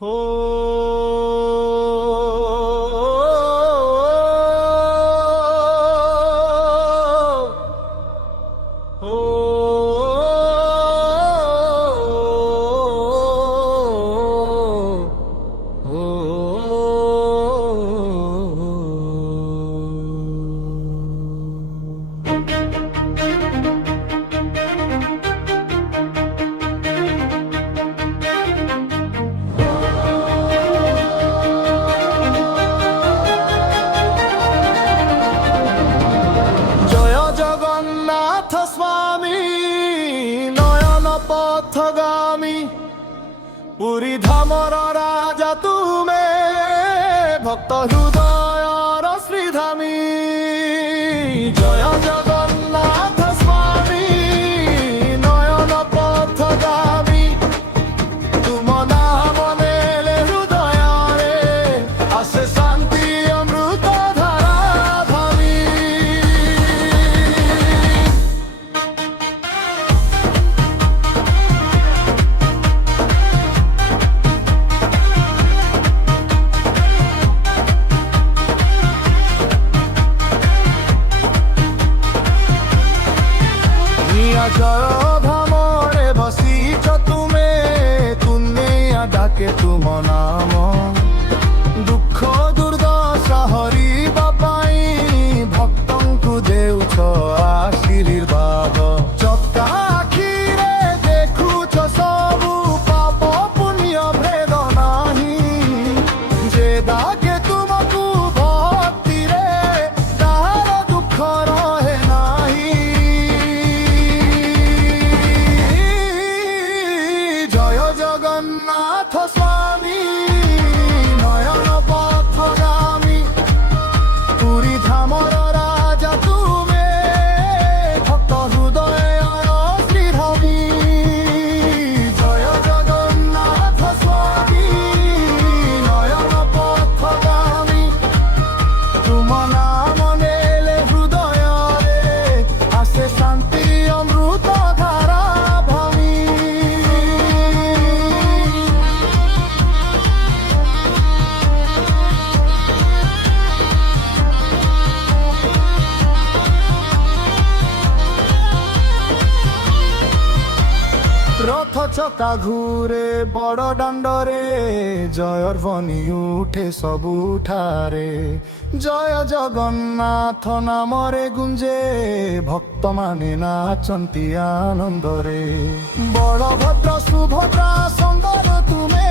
हो हो জয় জগন্নাথ স্বামী নয়ন পথগামী পুরী ধামর রাজা তুমে ভক্ত হৃদয়র শ্রীধামী জয় জগন্নাথ স্বামী নয়ন পথগামী তুম নাম নেলে হৃদয়রে আসে শান্তি অমৃত ধারা ধামী জয় ধামরে বসিছ তুমে তুমে ডাকে তুম নাম দুঃখ দুর্দশা হরিবা পাই ভক্তଙ୍କୁ দেউছ আশীর্বাদ চକା আଖିরে দেখুছ সবু পাপ পুণ্য ভেদ নাহি যে ডাকে তুমকু ভক্তিরে তাহার দুঃখ রহে নাহি জগন্নাথ স্বামী নয়ন পথগামী পুরী ধামর রাজা তুমে ভক্ত হৃদয়র শ্রীধামী জয় জগন্নাথ স্বামী নয়ন পথগামী তুম নাম নেলে হৃদয়রে আসে শান্তি অমৃত ধারা ভূমি রথ চকা ঘুরে বড় দাণ্ডরে জয়র ধ্বনি উঠে ସବୁଠାରେ জয় জগন্নাথ নামরে গুঞ্জে ভক্তମାନେ নাচନ୍ତି আনন্দরে বলভদ্র সুভদ্রা সঙ্গর তুমে